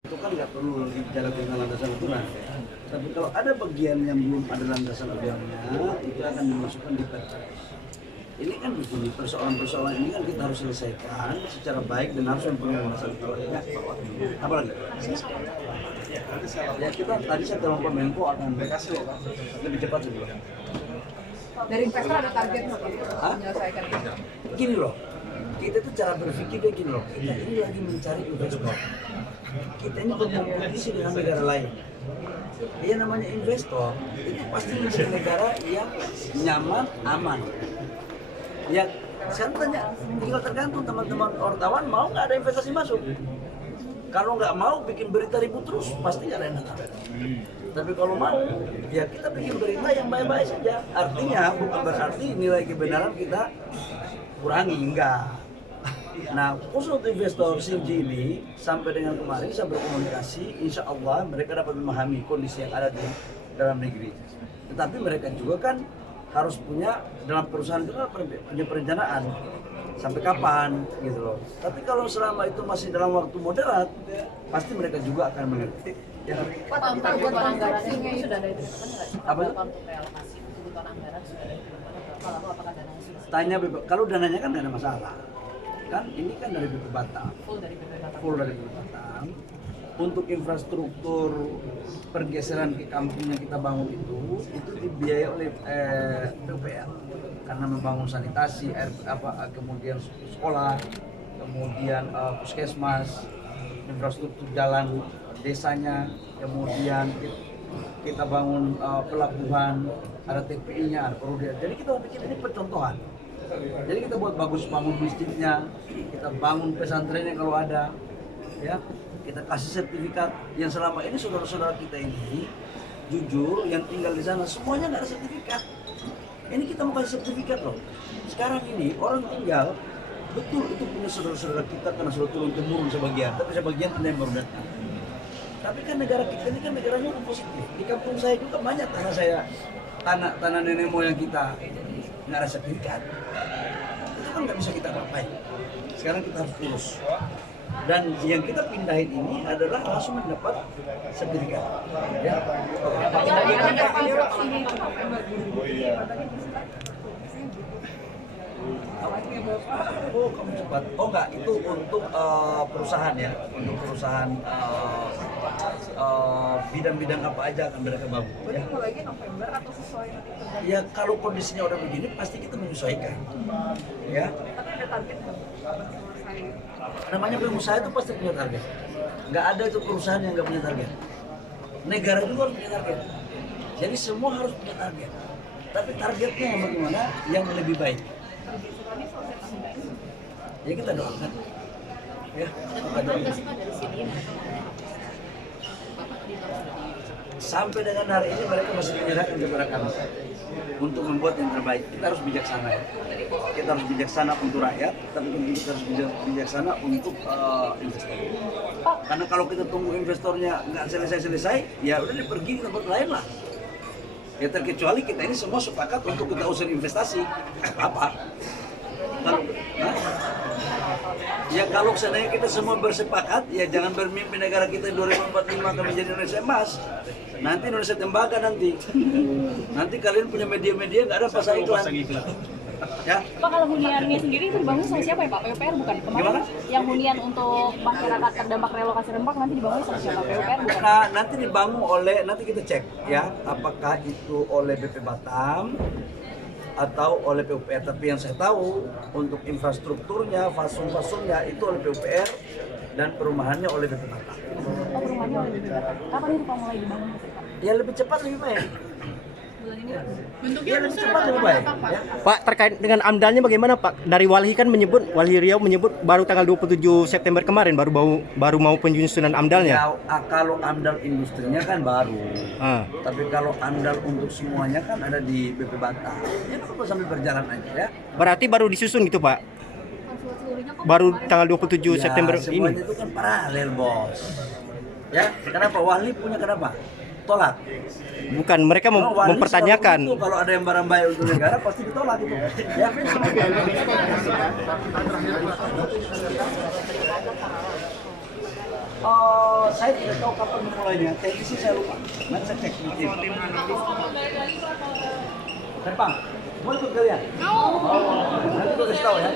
Itu kan nggak perlu bicara tentang landasan aturan. Tapi kalau ada bagian yang belum ada landasan aturannya, itu akan dimasukkan di Perpres. Ini kan begini, persoalan-persoalan ini kan kita harus selesaikan secara baik dan harus mempunyai landasan aturannya. Apalagi? Ya kita tadi saya telepon Menko akan lebih cepat juga. Dari investor ada target nggak Pak? Menyelesaikan itu? Gini loh, kita tuh cara berpikirnya gini loh, kita ini lagi mencari investor. Kita ini berkompetisi dengan negara lain. Dia namanya investor, itu pasti mencari negara yang nyaman, aman. Ya, saya tanya, tinggal tergantung teman-teman wartawan mau nggak ada investasi masuk. Kalau nggak mau bikin berita ribut terus, pasti nggak ada yang datang. Tapi kalau mau, ya kita bikin berita yang baik-baik saja. Artinya bukan berarti nilai kebenaran kita kurangi, enggak. Nah, khusus untuk investor Xinji ini, sampai dengan kemarin saya berkomunikasi, insya Allah mereka dapat memahami kondisi yang ada di dalam negeri. Tetapi mereka juga kan harus punya, dalam perusahaan itu punya perencanaan sampai kapan gitu loh. Tapi kalau selama itu masih dalam waktu moderat, pasti mereka juga akan mengerti. Ya. Pak, untuk kebutuhan anggarannya sudah ada itu Apa itu? untuk realokasi kebutuhan anggaran sudah ada itu. Kalau apakah dananya sudah Tanya kalau dananya kan nggak ada masalah. Kan ini kan dari BP Batam. full dari BPKT? Full dari BP Batam. Untuk infrastruktur pergeseran ke kampung yang kita bangun itu dibiayai oleh PUPR karena membangun sanitasi, kemudian sekolah, kemudian puskesmas, infrastruktur jalan desanya, kemudian kita bangun pelabuhan, ada TPI-nya, ada Perudem. Jadi kita pikir ini percontohan. Jadi kita buat bagus bangun masjidnya, kita bangun pesantrennya kalau ada, ya kita kasih sertifikat. Yang selama ini saudara-saudara kita ini jujur yang tinggal di sana semuanya nggak ada sertifikat. Ini kita mau kasih sertifikat loh. Sekarang ini orang tinggal betul itu punya saudara-saudara kita karena sudah turun temurun sebagian, tapi sebagian tidak yang baru datang. Tapi kan negara kita ini kan negaranya udah positif. Di kampung saya juga banyak tanah saya, tanah nenek moyang kita nggak ada sertifikat. Itu kan nggak bisa kita apa-apain. Sekarang kita harus urus. Dan yang kita pindahin ini adalah langsung mendapat sertifikat. Ya. Oh, kamu cepat. Oh enggak, itu untuk perusahaan ya, untuk perusahaan bidang-bidang apa aja akan mereka bangun. Ya. Lagi November atau sesuai nanti tergantung? Ya kalau kondisinya udah begini pasti kita menyesuaikan. Ya. Tapi ada target nggak selesai? Namanya pengusaha itu pasti punya target. Nggak ada itu perusahaan yang nggak punya target. Negara juga harus punya target. Jadi semua harus punya target. Tapi targetnya yang bagaimana? Yang lebih baik. Ya kita doakan. Ya, kita doakan. Sampai dengan hari ini mereka masih menyerahkan kepada kami untuk membuat yang terbaik. Kita harus bijaksana ya. Kita harus bijaksana untuk rakyat, tapi kita harus bijaksana untuk investor. Karena kalau kita tunggu investornya nggak selesai-selesai, ya udah dia pergi ke tempat lain lah. Ya terkecuali kita ini semua sepakat untuk kita usaha investasi. Apa? Kalau, ya kalau seandainya kita semua bersepakat, ya jangan bermimpi negara kita 2045 akan menjadi Indonesia emas. Nanti Indonesia tembaga nanti. Nanti kalian punya media-media nggak ada pasang iklan. Ya. Pak, kalau huniannya sendiri itu dibangun sama siapa ya Pak? PUPR bukan? Kemarin Gimana? yang hunian untuk masyarakat terdampak relokasi Rempang nanti dibangun sama siapa? PUPR bukan? Nah, nanti dibangun oleh, nanti kita cek ya, apakah itu oleh BP Batam atau oleh PUPR. Tapi yang saya tahu untuk infrastrukturnya, fasum-fasumnya itu oleh PUPR dan perumahannya oleh BP Batam. Oh, perumahannya oleh BPKT. Kapan itu Pak mulai dibangun Pak? Ya lebih cepat lebih baik. Bulan ini Pak? Ya lebih cepat lebih baik. Ya. Pak, terkait dengan AMDAL-nya bagaimana Pak? Dari Walhi kan menyebut, Walhi Riau menyebut baru tanggal 27 September kemarin baru mau penyusunan AMDAL-nya. Ya, kalau AMDAL industrinya kan baru. Tapi kalau AMDAL untuk semuanya kan ada di BP Batam. Ya apa sambil berjalan aja ya. Berarti baru disusun gitu Pak? Baru tanggal 27 Ya, September semuanya ini. itu kan paralel, Bos. Ya, kenapa Wahli punya kenapa? Tolak. Bukan, mereka Oh, Wahli mempertanyakan. selalu itu, kalau ada yang barang baik untuk negara pasti ditolak itu. Ya. Saya tidak tahu kapan mulainya, teknisnya saya lupa. Nanti saya cek di tim. Terbang, mau ikut kalian? Nanti gue kasih tahu ya.